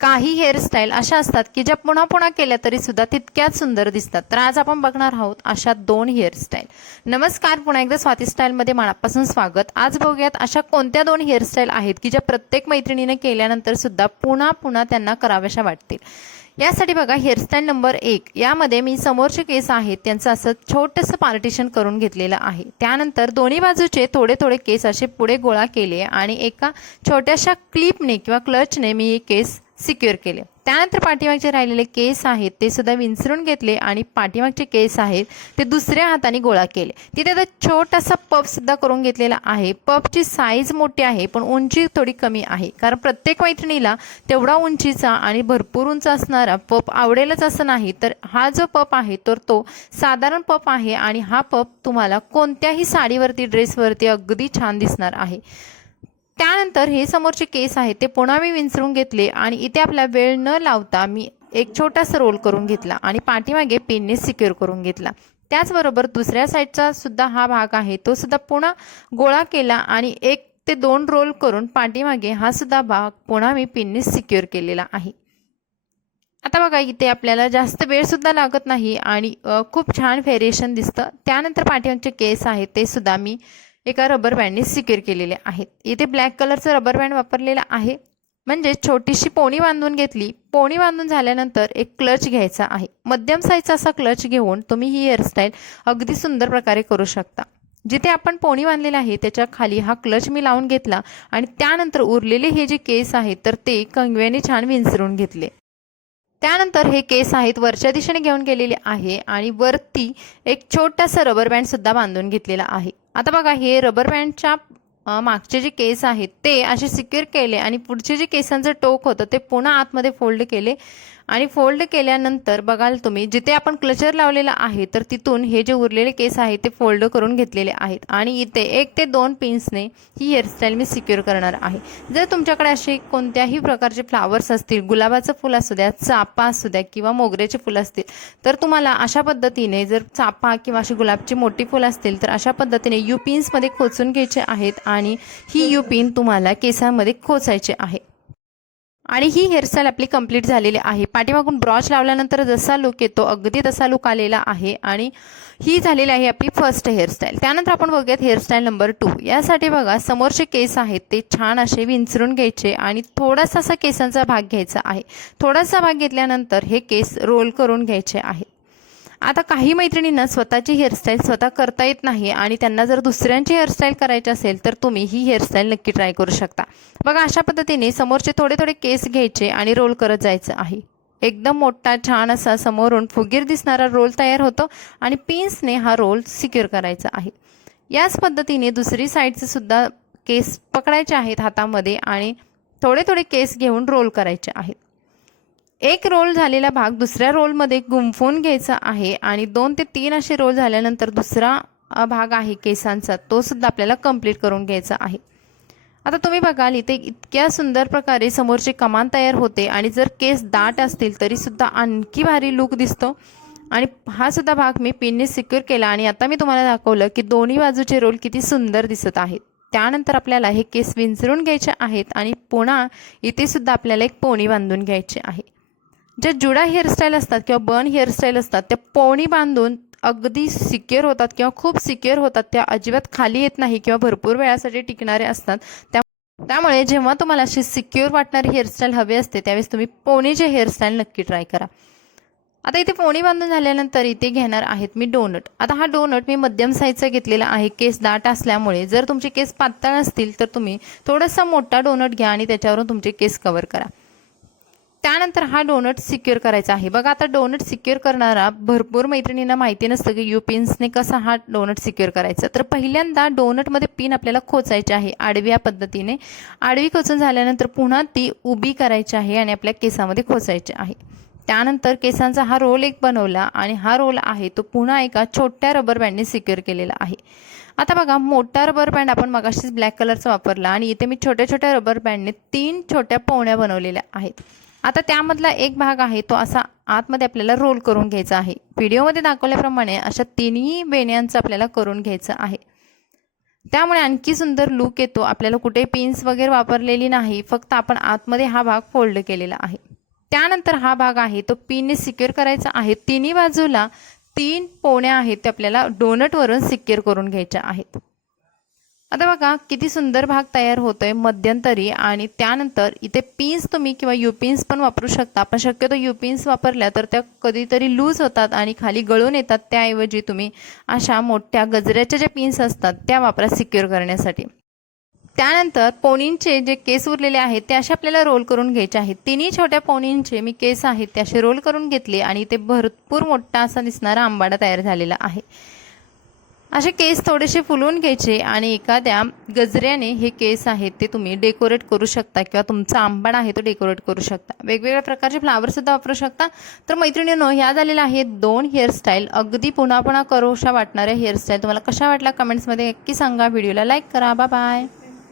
काही हेअरस्टाईल अशा असतात की ज्या पुन्हा पुन्हा केल्या तरी सुद्धा तितक्याच सुंदर दिसतात। तर आज आपण बघणार आहोत अशा 2 हेअरस्टाईल। नमस्कार, पुन्हा एकदा स्वाती स्टाईलमध्ये मनापासून स्वागत। आज बघूयात अशा कोणत्या 2 हेअरस्टाईल आहेत की ज्या प्रत्येक मैत्रिणीने केल्यानंतर सुद्धा पुन्हा पुन्हा त्यांना कराव्याशा वाटतील। यासाठी बघा, हेअरस्टाईल नंबर 1 यामध्ये मी समोरचे केस आहेत त्यांचं असं छोटंसं पार्टिशन करून घेतलेलं आहे। त्यानंतर दोन्ही बाजूचे थोडे थोडे केस असे पुढे गोळा केले आणि एका छोट्याशा क्लिपने किंवा क्लचने मी हे केस सिक्युअर केले। त्यानंतर पाठीमागचे राहिलेले केस आहेत ते सुद्धा विंचरून घेतले आणि पाठीमागचे केस आहेत ते दुसऱ्या हाताने गोळा केले। तिथे आता छोटासा पफ सुद्धा करून घेतलेला आहे। पफची साईज मोठी आहे पण उंची थोडी कमी आहे, कारण प्रत्येक मैत्रिणीला तेवढा उंचीचा आणि भरपूर उंच असणारा पफ आवडेलच असं नाही। तर हा जो पफ आहे तर तो साधारण पफ आहे आणि हा पफ तुम्हाला कोणत्याही साडीवरती ड्रेसवरती अगदी छान दिसणार आहे। त्यानंतर हे समोरचे केस आहेत ते पुन्हा मी विंचरून घेतले आणि इथे आपला वेळ न लावता मी एक छोटासा रोल करून घेतला आणि पाठीमागे पिनने सिक्युअर करून घेतला। त्याचबरोबर दुसऱ्या साईडचा सुद्धा हा भाग आहे तो सुद्धा पुन्हा गोळा केला आणि 1 ते 2 रोल करून पाठीमागे हा सुद्धा भाग पुन्हा मी पिनने सिक्युअर केलेला आहे। आता बघा, इथे आपल्याला जास्त वेळ सुद्धा लागत नाही आणि खूप छान व्हेरिएशन दिसतं। त्यानंतर पाठीमागचे केस आहेत ते सुद्धा मी एका रबर बँडने सिक्युअर केलेले आहेत। इथे ब्लॅक कलरचा रबर बँड वापरलेला आहे, म्हणजे छोटीशी पोणी बांधून घेतली। पोणी बांधून झाल्यानंतर एक क्लच घ्यायचा आहे। मध्यम साईजचा असा क्लच घेऊन तुम्ही ही हेअरस्टाईल अगदी सुंदर प्रकारे करू शकता। जिथे आपण पोणी बांधलेला आहे त्याच्या खाली हा क्लच मी लावून घेतला आणि त्यानंतर उरलेले हे जे केस आहेत तर ते कंगव्याने छान विंचरून घेतले। त्यानंतर हे केस आहेत वरच्या दिशेने घेऊन गेलेले आहे आणि वरती एक छोटासा रबर बँड सुद्धा बांधून घेतलेला आहे। आता बघा, हे रबर बँडच्या मागचे जे केस आहेत ते असे सिक्युअर केले आणि पुढचे जे केसांचं टोक होतं ते पुन्हा आतमध्ये फोल्ड केले आणि फोल्ड केल्यानंतर बघाल तुम्ही जिथे आपण क्लचर लावलेला आहे तर तिथून हे जे उरलेले केस आहेत ते फोल्ड करून घेतलेले आहेत आणि इथे 1 ते 2 पिन्सने ही हेअरस्टाईल मी सिक्युअर करणार आहे। जर तुमच्याकडे असे कोणत्याही प्रकारचे फ्लावर्स असतील, गुलाबाचं फुल असू द्या, चाफा असू द्या किंवा मोगऱ्याचे फुल असतील, तर तुम्हाला अशा पद्धतीने जर चाफा किंवा अशी गुलाबची मोठी फुल असतील तर अशा पद्धतीने यू पिन्समध्ये खोचून घ्यायचे आहेत आणि ही यू पिन तुम्हाला केसांमध्ये खोचायचे आहे। आणि ही हेअरस्टाईल आपली कंप्लीट झालेली आहे। पाठीमागून ब्रॉच लावल्यानंतर जसा लुक येतो अगदी तसा लुक आलेला आहे आणि ही झालेली आहे आपली फर्स्ट हेअरस्टाईल। त्यानंतर आपण बघूयात हेअरस्टाईल नंबर 2। यासाठी बघा, समोरचे केस आहेत ते छान असे विंचरून घ्यायचे आणि थोडासा असा केसांचा भाग घ्यायचा आहे। थोडासा भाग घेतल्यानंतर हे केस रोल करून घ्यायचे आहे। आता काही मैत्रिणींना स्वतःची हेअरस्टाईल स्वतः करता येत नाही आणि त्यांना जर दुसऱ्यांची हेअरस्टाईल करायची असेल तर तुम्ही ही हेअरस्टाईल नक्की ट्राय करू शकता। बघा, अशा पद्धतीने समोरचे थोडे थोडे केस घ्यायचे आणि रोल करत जायचं आहे। एकदम मोठा छान असा समोरून फुगीर दिसणारा रोल तयार होतो आणि पिन्सने हा रोल सिक्युअर करायचा आहे। याच पद्धतीने दुसरी साईडचे सुद्धा केस पकडायचे आहेत हातामध्ये आणि थोडे थोडे केस घेऊन रोल करायचे आहेत। एक रोल झालेला भाग दुसऱ्या रोलमध्ये गुंफवून घ्यायचा आहे आणि 2 ते 3 असे रोल झाल्यानंतर दुसरा भाग आहे केसांचा तो सुद्धा आपल्याला कंप्लीट करून घ्यायचा आहे। आता तुम्ही बघाल इथे इतक्या सुंदर प्रकारे समोरचे कमान तयार होते आणि जर केस दाट असतील तरी सुद्धा आणखी भारी लुक दिसतो। आणि हा सुद्धा भाग मी पिनने सिक्युअर केला आणि आता मी तुम्हाला दाखवलं की दोन्ही बाजूचे रोल किती सुंदर दिसत आहेत। त्यानंतर आपल्याला हे केस विंचरून घ्यायचे आहेत आणि पुन्हा इथे सुद्धा आपल्याला एक पोणी बांधून घ्यायची आहे। ज्या जुडा हेअरस्टाईल असतात किंवा बन हेअरस्टाईल असतात त्या पोणी बांधून अगदी सिक्युअर होतात किंवा खूप सिक्युअर होतात, त्या अजिबात खाली येत नाही किंवा भरपूर वेळासाठी टिकणारे असतात। त्यामुळे जेव्हा तुम्हाला अशी सिक्युअर वाटणारी हेअरस्टाईल हवी असते त्यावेळेस तुम्ही पोनीचे हेअरस्टाईल नक्की ट्राय करा। आता इथे पोणी बांधून झाल्यानंतर इथे घेणार आहेत मी डोनट। आता हा डोनट मी मध्यम साईजचा घेतलेला आहे, केस दाट असल्यामुळे। जर तुमचे केस पातळ असतील तर तुम्ही थोडासा मोठा डोनट घ्या आणि त्याच्यावरून तुमचे केस कव्हर करा। त्यानंतर हा डोनट सिक्युअर करायचा आहे। बघा, आता डोनट सिक्युअर करणारा भरपूर मैत्रिणींना माहिती नसतं की यू पिन्सने कसा हा डोनट सिक्युअर करायचा। तर पहिल्यांदा डोनटमध्ये पिन आपल्याला खोचायची आहे आडव्या पद्धतीने। आडवी खोचून झाल्यानंतर पुन्हा ती उभी करायची आहे आणि आपल्या केसामध्ये खोचायची आहे। त्यानंतर केसांचा हा रोल एक बनवला आणि हा रोल आहे तो पुन्हा एका छोट्या रबर बँडने सिक्युअर केलेला आहे। आता बघा, मोठा रबर बँड आपण मगाशीच ब्लॅक कलरचा वापरला आणि इथे मी छोट्या छोट्या रबर बँडने 3 छोट्या पोहण्या बनवलेल्या आहेत। आता त्यामधला एक भाग आहे तो असा आतमध्ये आपल्याला रोल करून घ्यायचा आहे। व्हिडिओमध्ये दाखवल्याप्रमाणे अशा 3ही वेण्यांचं आपल्याला करून घ्यायचं आहे। त्यामुळे आणखी सुंदर लुक येतो. आपल्याला कुठे पिन्स वगैरे वापरलेली नाही, फक्त आपण आतमध्ये हा भाग फोल्ड केलेला आहे. त्यानंतर हा भाग आहे तो पिनने सिक्युअर करायचा आहे. तिन्ही बाजूला 3 पोण्या आहेत ते आपल्याला डोनटवरून सिक्युअर करून घ्यायच्या आहेत. आता बघा किती सुंदर भाग तयार होतोय मध्यंतरी. आणि त्यानंतर इथे पिन्स तुम्ही किंवा यू पिन्स पण वापरू शकता, पण शक्यतो यू पिन्स वापरल्या तर त्या कधीतरी लूज होतात आणि खाली गळून येतात. त्याऐवजी तुम्ही अशा मोठ्या गजऱ्याच्या ज्या पिन्स असतात त्या वापरा सिक्युअर करण्यासाठी. त्यानंतर पोनींचे जे केस उरलेले आहेत ते असे आपल्याला रोल करून घ्यायचे आहेत. तिन्ही छोट्या पोनींचे मी केस आहेत ते असे रोल करून घेतले आणि ते भरपूर मोठा असा दिसणारा आंबाडा तयार झालेला आहे. असे केस थोडेसे फुलवून घ्यायचे आणि एखाद्या गजऱ्याने हे केस आहेत ते तुम्ही डेकोरेट करू शकता किंवा तुमचा आंबाडा आहे तो डेकोरेट करू शकता. वेगवेगळ्या प्रकारचे फ्लावरसुद्धा वापरू शकता. तर मैत्रिणींनो, ह्या झालेल्या आहेत 2 हेअरस्टाईल. अगदी पुन्हा पुन्हा करूशा वाटणाऱ्या हेअरस्टाईल. तुम्हाला कशा वाटल्या कमेंट्समध्ये नक्की सांगा. व्हिडिओला लाईक करा. Bye bye.